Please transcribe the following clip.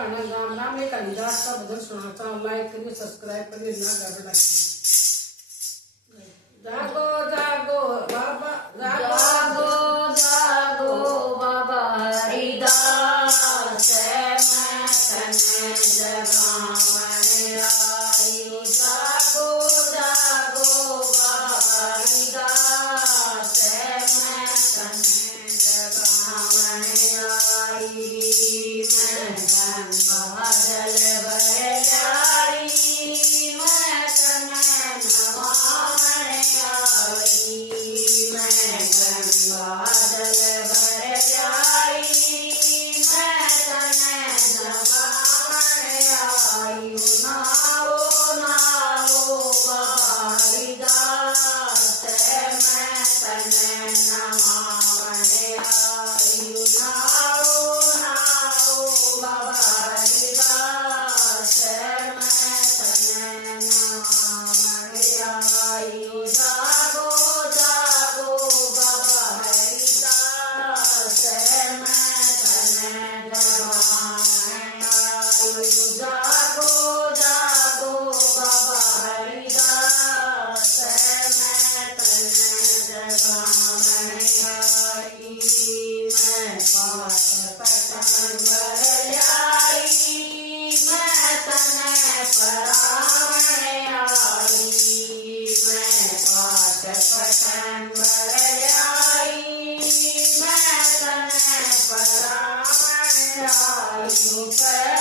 भाना राम राम एक कालिदास का भजन सुनाता हूँ। लाइक करिए, सब्सक्राइब करिए, ना गड़बड़ डालिए। जागो जागो बाबा, जागो जागो बाबा हरिदास, मैं तने जगावने आई। जागो जागो बाबा हरिदास, मैं तने जगावने आई। मैं गंगा जल भर लाई, मैं तने नवावने आई। मैं गंगा जल भर लाई, मैं तने नवावने आई। नाओ नाओ बाबा हरिदास, मैं तने नवावने आई। नाओ नाओ बाबा हरिदास, मैं तने नवावने आई। जागो जागो बाबा हरिदास, मैं तने जगावने आई। जागो जागो बाबा हरिदास, मैं तने जगावने आई। मैं पाठ पठन भर लाई, मैं तने पढ़ावने आई। मैं पाठ पठन भर लाई, मैं तने पढ़ावने आई।